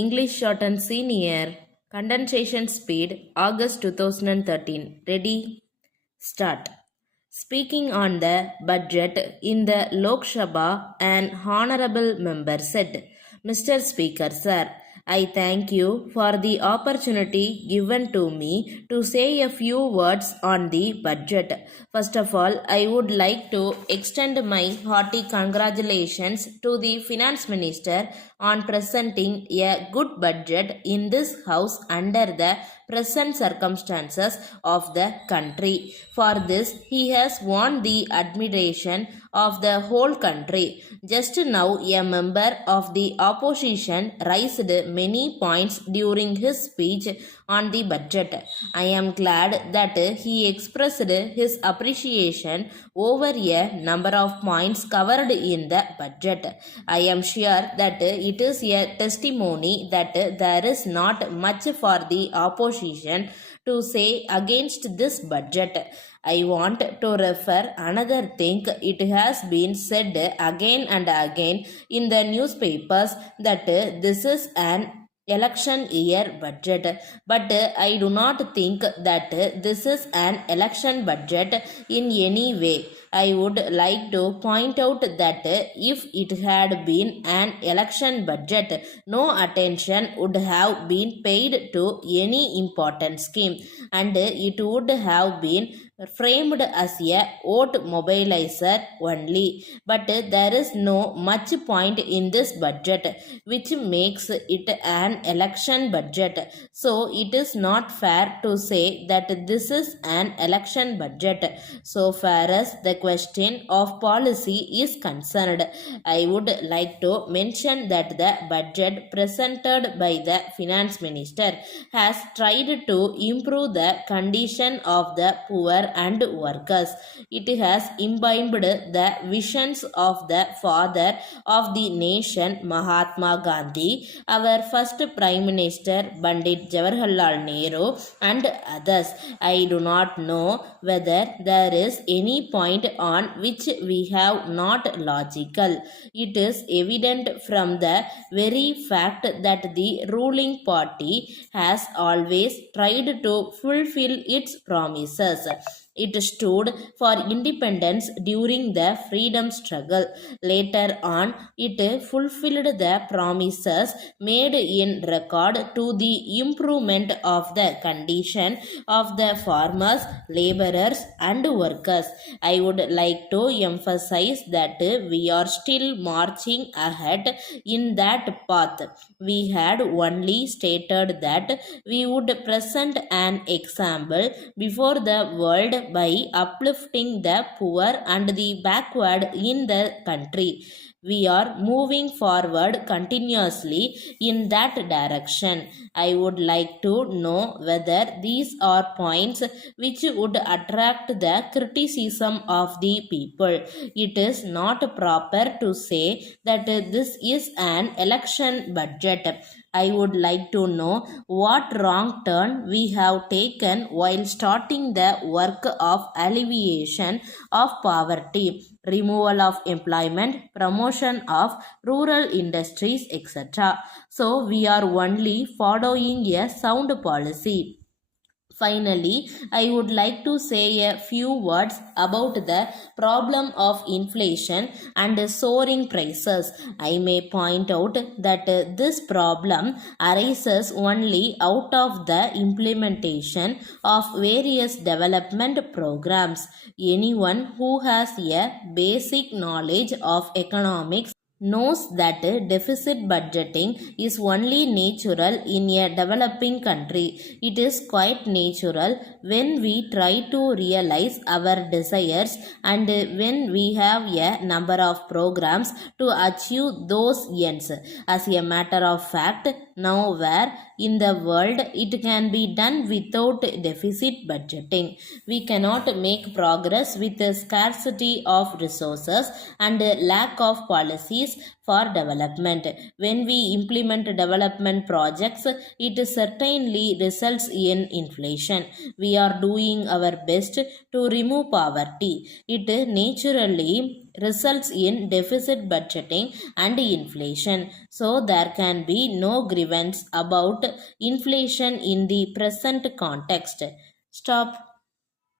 English shorthand senior, condensation speed, August 2013. Ready? Start. Speaking on the budget in the Lok Sabha, an honorable member said, Mr. Speaker, sir, I thank you for the opportunity given to me to say a few words on the budget. First of all, I would like to extend my hearty congratulations to the Finance Minister on presenting a good budget in this House under the present circumstances of the country. For this, he has won the admiration of the whole country. Just now, a member of the opposition raised many points during his speech on the budget. I am glad that he expressed his appreciation over a number of points covered in the budget. I am sure that it is a testimony that there is not much for the opposition to say against this budget. I want to refer another thing. It has been said again and again in the newspapers that this is an election year budget, but I do not think that this is an election budget in any way. I would like to point out that if it had been an election budget, no attention would have been paid to any important scheme, and it would have been framed as a vote mobilizer only. But there is no much point in this budget which makes it an election budget. So it is not fair to say that this is an election budget. So far as the question of policy is concerned, I would like to mention that the budget presented by the finance minister has tried to improve the condition of the poor and workers. It has imbibed the visions of the father of the nation, Mahatma Gandhi, our first Prime Minister, Pandit Jawaharlal Nehru, and others. I do not know whether there is any point on which we have not logical. It is evident from the very fact that the ruling party has always tried to fulfill its promises. It stood for independence during the freedom struggle. Later on, it fulfilled the promises made in regard to the improvement of the condition of the farmers, laborers, and workers. I would like to emphasize that we are still marching ahead in that path. We had only stated that we would present an example before the world by uplifting the poor and the backward in the country. We are moving forward continuously in that direction. I would like to know whether these are points which would attract the criticism of the people. It is not proper to say that this is an election budget. I would like to know what wrong turn we have taken while starting the work of alleviation of poverty, removal of employment, promotion of rural industries, etc. So we are only following a sound policy. Finally, I would like to say a few words about the problem of inflation and soaring prices. I may point out that this problem arises only out of the implementation of various development programs. Anyone who has a basic knowledge of economics knows that deficit budgeting is only natural in a developing country. It is quite natural when we try to realize our desires and when we have a number of programs to achieve those ends. As a matter of fact, nowhere in the world it can be done without deficit budgeting. We cannot make progress with the scarcity of resources and lack of policies for development. When we implement development projects, it certainly results in inflation. We are doing our best to remove poverty. It naturally results in deficit budgeting and inflation. So there can be no grievance about inflation in the present context. Stop.